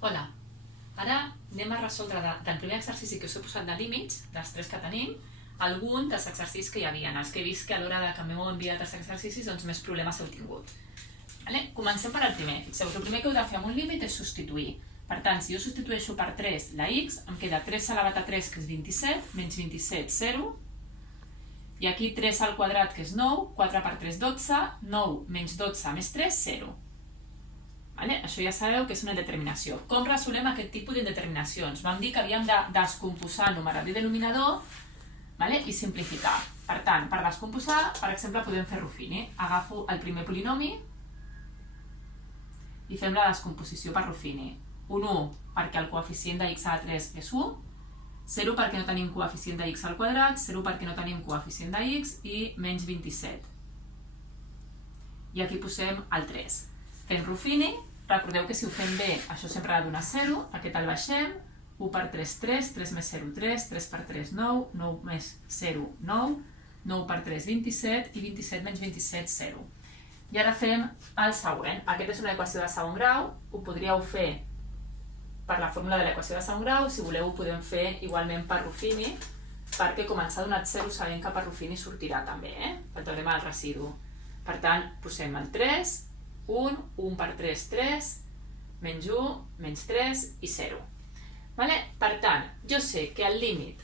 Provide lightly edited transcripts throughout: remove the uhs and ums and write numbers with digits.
Hola, ara anem a resoldre del primer exercici que us he posat de límits, dels 3 que tenim, algun dels exercicis que hi havia, els que he vist que a l'hora que m'heu enviat els exercicis doncs més problemes heu tingut. Comencem per al primer. Fixeu, el primer que heu de fer amb un límit és substituir. Per tant, si jo substitueixo per 3 la x, em queda 3 elevat a 3, que és 27, menys 27, 0, i aquí 3 al quadrat, que és 9, 4 per 3, 12, 9 menys 12 més 3, 0. Això ja sabeu que és una determinació. Com resolem aquest tipus d'indeterminacions? Vam dir que havíem de descomposar numerador i denominador i simplificar. Per tant, per descomposar, per exemple, podem fer Ruffini. Agafo el primer polinomi i fem la descomposició per Ruffini. Un 1 perquè el coeficient de x a la 3 és 1, 0 perquè no tenim coeficient de x al quadrat, 0 perquè no tenim coeficient de x i menys 27. I aquí posem el 3. Fem Ruffini, recordeu que si ho fem bé, això sempre ha de donar 0, aquest el baixem, 1 per 3, 3, 3 més 0, 3, 3 per 3, 9, 9 més 0, 9, 9 per 3, 27, i 27 menys 27, 0. I ara fem el següent. Aquest és una equació de segon grau, ho podríeu fer per la fórmula de l'equació de segon grau, si voleu ho podem fer igualment per Ruffini, perquè com ens ha donat 0 sabem que per Ruffini sortirà també, el teorema del residu. Per tant, posem el 3, 1, 1 per 3, 3, menys 1, menys 3 i 0. Per tant, jo sé que el límit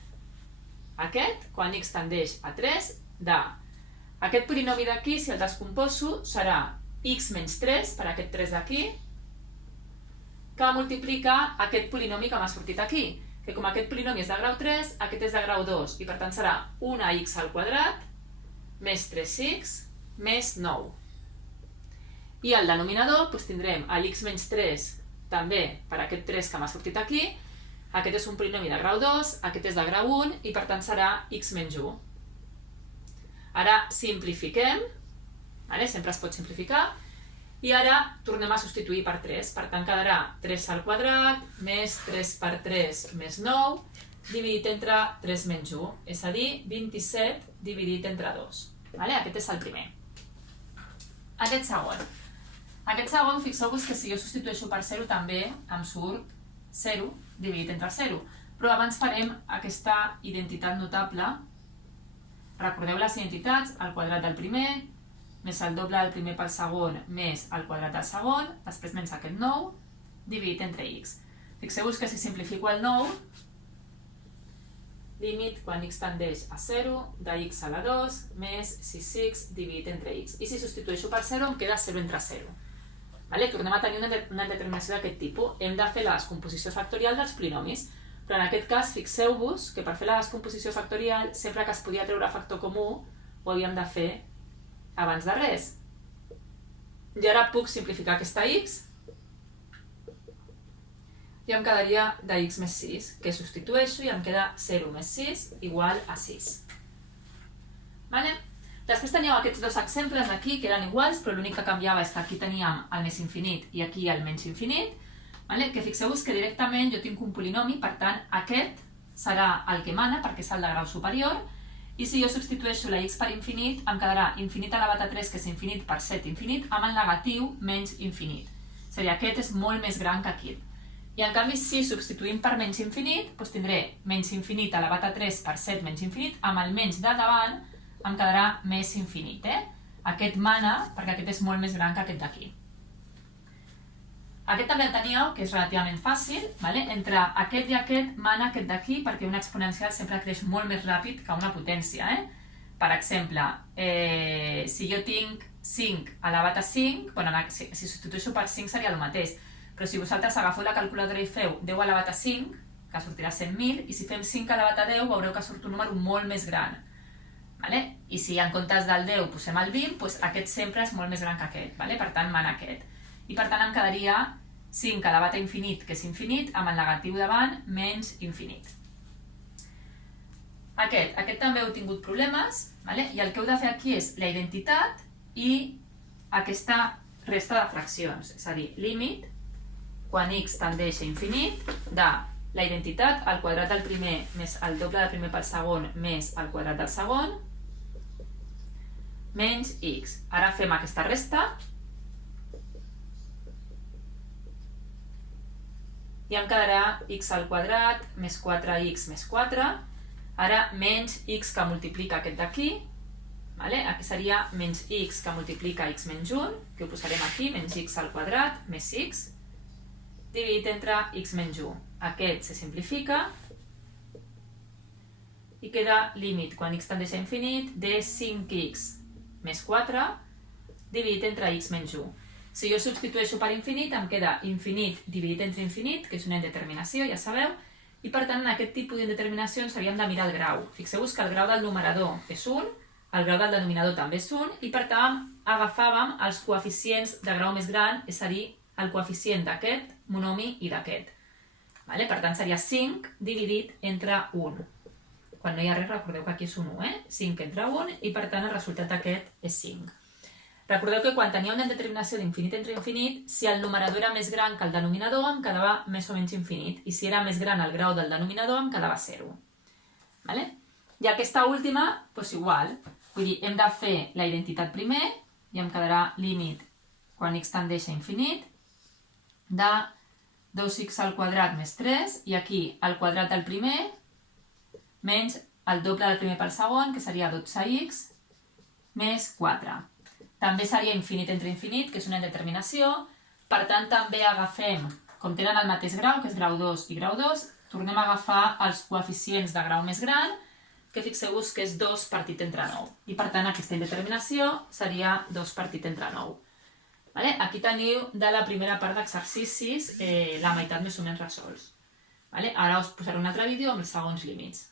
aquest, quan x tendeix a 3, aquest polinomi d'aquí, si el descomposo, serà x menys 3 per aquest 3 d'aquí, que multiplica aquest polinomi que m'ha sortit aquí, que com aquest polinomi és de grau 3, aquest és de grau 2, i per tant serà 1x al quadrat més 3x més 9. I al denominador tindrem l'x menys 3 també per aquest 3 que m'ha sortit aquí, aquest és un polinomi de grau 2, aquest és de grau 1 i per tant serà x menys 1. Ara simplifiquem, sempre es pot simplificar, i ara tornem a substituir per 3, per tant quedarà 3 al quadrat més 3 per 3 més 9 dividit entre 3 menys 1, és a dir, 27 dividit entre 2. Aquest és el primer. Aquest segon, fixeu-vos que si jo substitueixo per 0 també em surt 0 dividit entre 0, però abans farem aquesta identitat notable. Recordeu les identitats, el quadrat del primer, més el doble del primer pel segon, més el quadrat del segon, després menys aquest 9, dividit entre x. Fixeu-vos que si simplifico el 9, límit quan x tendeix a 0, de x a la 2, més 6x dividit entre x. I si substitueixo per 0, em queda 0 entre 0. Tornem a tenir una determinació d'aquest tipus. Hem de fer la descomposició factorial dels polinomis, però en aquest cas fixeu-vos que per fer la descomposició factorial, sempre que es podia treure factor comú, ho havíem de fer abans de res. I ara puc simplificar aquesta x i em quedaria de x més 6, que substitueixo i em queda 0 més 6 igual a 6. Després teníeu aquests dos exemples aquí que eren iguals, però l'únic que canviava és que aquí teníem el més infinit i aquí el menys infinit, que fixeu-vos que directament jo tinc un polinomi, per tant aquest serà el que mana perquè és el de grau superior, i si jo substitueixo la x per infinit, em quedarà infinit elevat a 3, que és infinit per 7 infinit, amb el negatiu menys infinit. És a dir, aquest és molt més gran que aquest. I en canvi, si substituïm per menys infinit, tindré menys infinit elevat a 3 per 7 menys infinit, amb el menys de davant em quedarà més infinit. Aquest mana perquè aquest és molt més gran que aquest d'aquí. Aquest també el teníeu, que és relativament fàcil. Entre aquest i aquest mana aquest d'aquí perquè una exponencial sempre creix molt més ràpid que una potència. Per exemple, si jo tinc 5 elevat a 5, si substitueixo per 5 seria el mateix, però si vosaltres agafeu la calculadora i feu 10 elevat a 5, que sortirà 100.000, i si fem 5 elevat a 10 veureu que surt un número molt més gran. I si en comptes del 10 posem el 20, aquest sempre és molt més gran que aquest, per tant mana aquest. I per tant em quedaria 5 elevat a infinit, que és infinit, amb el negatiu davant, menys infinit. Aquest també heu tingut problemes, i el que heu de fer aquí és la identitat i aquesta resta de fraccions, és a dir, límit, quan x tendeix a infinit, de la identitat, el quadrat del primer més el doble del primer pel segon més el quadrat del segon, menys x. Ara fem aquesta resta i em quedarà x al quadrat més 4x més 4. Ara menys x que multiplica aquest d'aquí. Aquí seria menys x que multiplica x menys 1, que ho posarem aquí, menys x al quadrat més x, dividit entre x menys 1. Aquest se simplifica i queda límit quan x tendeix a infinit de 5x més 4 dividit entre x menys 1. Si jo substitueixo per infinit, em queda infinit dividit entre infinit, que és una indeterminació, ja sabeu, i per tant en aquest tipus d'indeterminacions hauríem de mirar el grau. Fixeu-vos que el grau del numerador és 1, el grau del denominador també és 1, i per tant agafàvem els coeficients de grau més gran, és a dir, el coeficient d'aquest monomi i d'aquest. Per tant seria 5 dividit entre 1. Quan no hi ha res, recordeu que aquí és un 1, 5 entre 1, i per tant el resultat d'aquest és 5. Recordeu que quan tenia una indeterminació d'infinit entre infinit, si el numerador era més gran que el denominador, em quedava més o menys infinit, i si era més gran el grau del denominador, em quedava 0. I aquesta última, doncs igual. Vull dir, hem de fer la identitat primer, i em quedarà límit quan x tendeix a infinit, de 2x al quadrat més 3, i aquí el quadrat del primer, menys el doble del primer pel segon, que seria 12x, més 4. També seria infinit entre infinit, que és una indeterminació. Per tant, també agafem, com tenen el mateix grau, que és grau 2 i grau 2, tornem a agafar els coeficients de grau més gran, que fixeu-vos que és 2 partit entre 9. I per tant, aquesta indeterminació seria 2 partit entre 9. Aquí teniu de la primera part d'exercicis la meitat més o menys resolts. Ara us posaré un altre vídeo amb els segons límits.